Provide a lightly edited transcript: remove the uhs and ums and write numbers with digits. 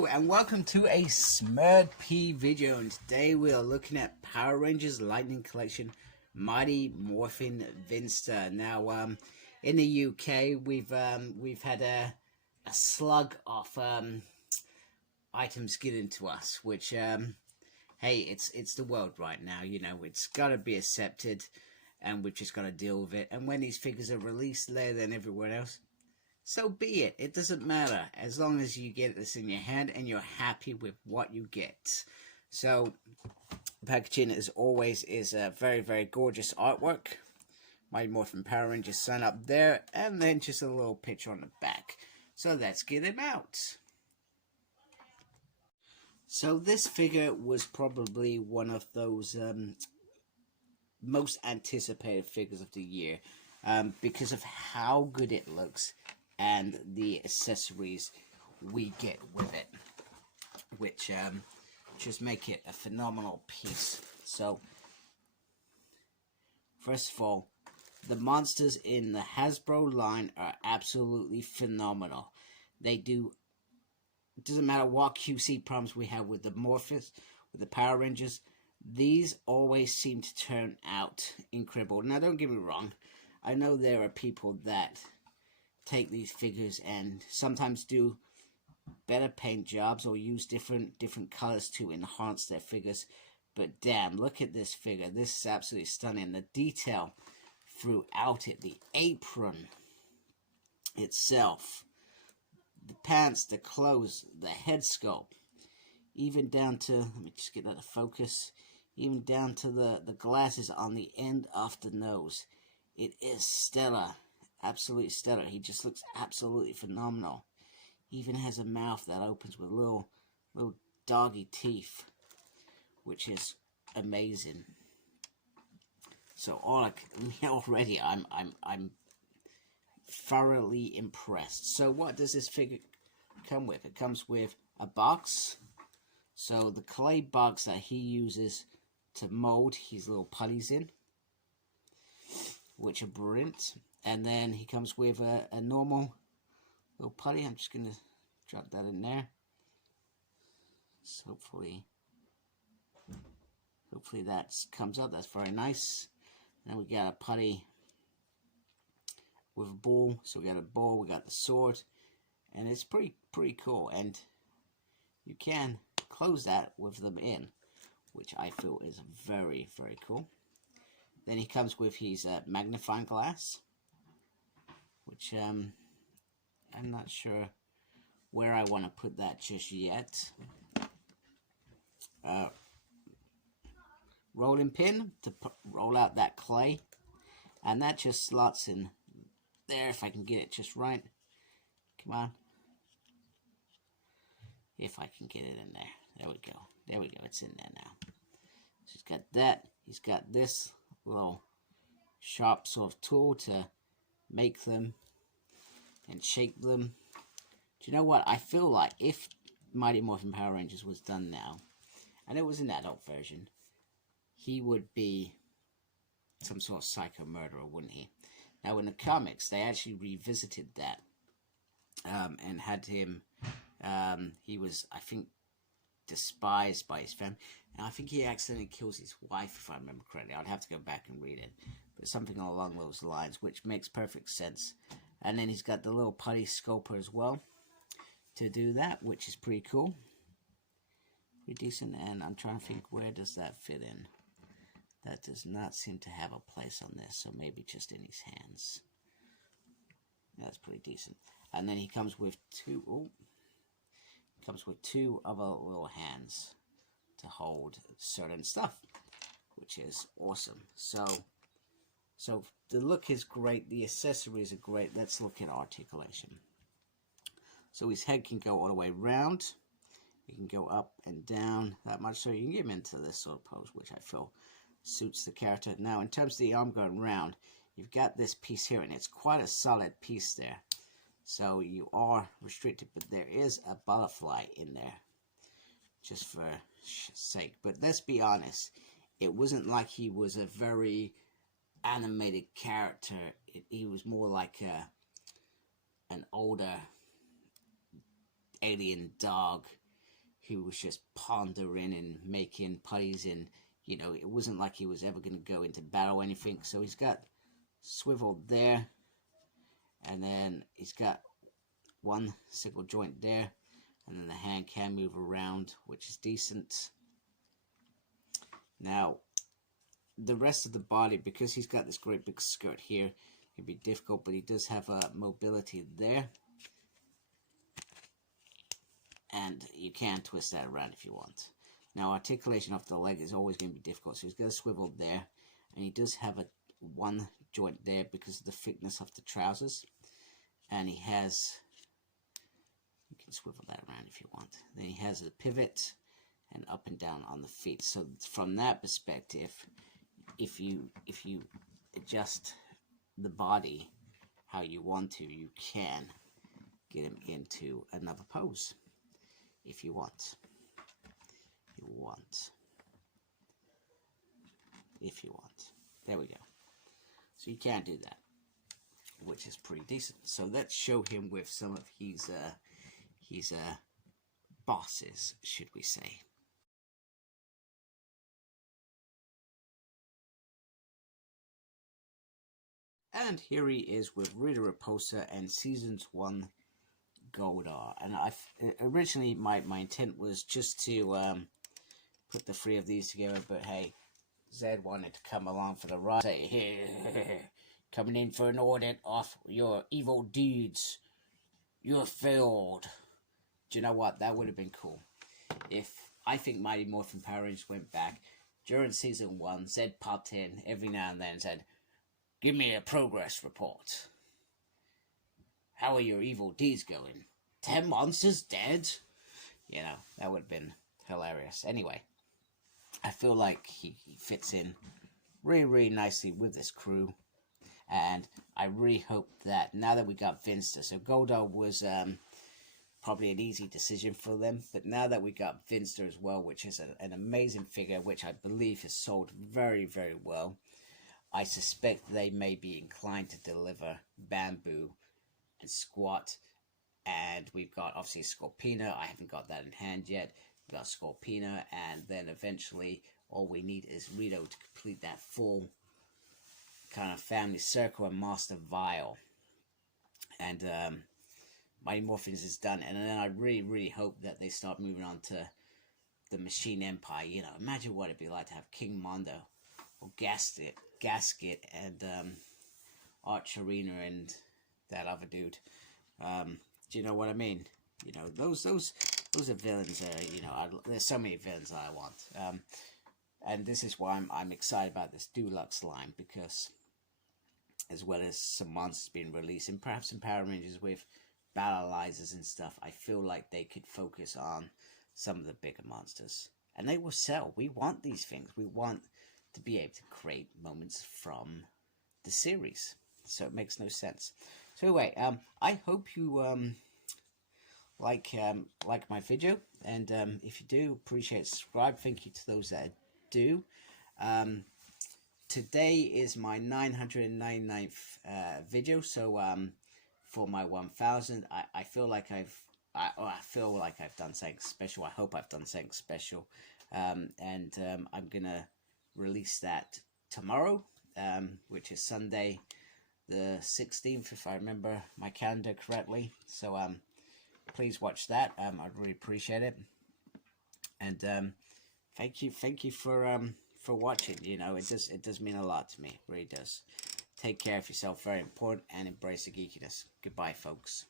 Hello and welcome to a Smurd video, and today we are looking at Power Rangers Lightning Collection Mighty Morphin Finister. Now in the UK we've had a slug of items given to us, which hey, it's the world right now, you know, it's gotta be accepted and we've just gotta deal with it. And when these figures are released later than everywhere else, so be it. It doesn't matter as long as you get this in your hand and you're happy with what you get. So packaging, as always, is a very gorgeous artwork. Mighty Morphin Power Rangers sign up there, and then just a little picture on the back. So let's get him out. So this figure was probably one of those most anticipated figures of the year because of how good it looks and the accessories we get with it, which just make it a phenomenal piece. So first of all, the monsters in the Hasbro line are absolutely phenomenal. They do, it doesn't matter what QC problems we have with the Morphers, with the Power Rangers, these always seem to turn out incredible. Now don't get me wrong, I know there are people that take these figures and sometimes do better paint jobs or use different colors to enhance their figures, but damn, look at this figure. This is absolutely stunning. The detail throughout it, the apron itself, the pants, the clothes, the head sculpt, even down to, let me just get that to focus, even down to the glasses on the end of the nose. It is stellar. Absolutely stellar. He just looks absolutely phenomenal. He even has a mouth that opens with little doggy teeth, which is amazing. So already I'm thoroughly impressed. So what does this figure come with? It comes with a box. So the clay box that he uses to mold his little putties in, which are brilliant. And then he comes with a normal little putty. I'm just going to drop that in there. So hopefully that comes up. That's very nice. And then we got a putty with a ball. So we got a ball, we got the sword, and it's pretty cool. And you can close that with them in, which I feel is very cool. Then he comes with his Magnifying Glass, which I'm not sure where I want to put that just yet. Rolling pin to roll out that clay, and that just slots in there if I can get it just right. Come on. If I can get it in there. There we go. There we go. It's in there now. So he's got that. He's got this little sharp sort of tool to make them and shape them. Do you know what? I feel like if Mighty Morphin Power Rangers was done now, and it was an adult version, he would be some sort of psycho murderer, wouldn't he? Now in the comics, they actually revisited that and had him, he was, I think, despised by his family. And I think he accidentally kills his wife, if I remember correctly. I'd have to go back and read it. But something along those lines, which makes perfect sense. And then he's got the little putty sculptor as well to do that, which is pretty cool. Pretty decent. And I'm trying to think, where does that fit in? That does not seem to have a place on this, so maybe just in his hands. That's pretty decent. And then he comes with two other little hands to hold certain stuff, which is awesome. So the look is great, the accessories are great. Let's look at articulation. So his head can go all the way around. It can go up and down that much, so you can get him into this sort of pose, which I feel suits the character. Now in terms of the arm going round, you've got this piece here, and it's quite a solid piece there. So you are restricted, but there is a butterfly in there, just for sake. But let's be honest, it wasn't like he was a very animated character. He was more like an older alien dog he was just pondering and making putties, and you know, it wasn't like he was ever going to go into battle or anything. So he's got swivel there, and then he's got one single joint there, and then the hand can move around, which is decent. Now the rest of the body, because he's got this great big skirt here, can be difficult, but he does have a mobility there, and you can twist that around if you want. Now articulation of the leg is always going to be difficult, so he's got a swivel there, and he does have a one joint there because of the thickness of the trousers, and he has, you can swivel that around if you want. Then he has a pivot and up and down on the feet. So from that perspective, if you adjust the body how you want to, you can get him into another pose if you want. If you want. There we go. So you can do that, which is pretty decent. So let's show him with some of his bosses, should we say. And here he is with Rita Repulsa and Seasons 1 Goldar. And originally my intent was just to put the three of these together, but hey, Zed wanted to come along for the ride. Say, here, coming in for an audit of your evil deeds. You're failed. Do you know what? That would have been cool. If I think Mighty Morphin Power Rangers went back during season 1, Zed popped in every now and then and said, give me a progress report. How are your evil deeds going? 10 monsters dead? You know, that would have been hilarious. Anyway, I feel like he fits in really, really nicely with this crew. And I really hope that now that we got Finister, so Goldar was probably an easy decision for them, but now that we got Finister as well, which is an amazing figure, which I believe has sold very, very well, I suspect they may be inclined to deliver Bamboo and Squat. And we've got obviously Scorpina. I haven't got that in hand yet. We've got Scorpina, and then eventually all we need is Rito to complete that full kind of family circle and Master Vile. And Mighty Morphins is done. And then I really, really hope that they start moving on to the Machine Empire. You know, imagine what it'd be like to have King Mondo or Gasket and Archerina and that other dude. Do you know what I mean? You know, those are villains. You know, there's so many villains that I want. And this is why I'm excited about this Deluxe line, because as well as some monsters being released, and perhaps some Power Rangers with battleizers and stuff, I feel like they could focus on some of the bigger monsters. And they will sell. We want these things. We want to be able to create moments from the series. So it makes no sense. So anyway, I hope you like my video, and if you do, appreciate it, subscribe. Thank you to those that do. Today is my 999th video, so for my 1000, I feel like I've done something special. I hope I've done something special, and I'm gonna release that tomorrow, which is Sunday the 16th, if I remember my calendar correctly. So please watch that. I'd really appreciate it. And thank you for watching. You know, it does mean a lot to me. It really does. Take care of yourself, very important, and embrace the geekiness. Goodbye, folks.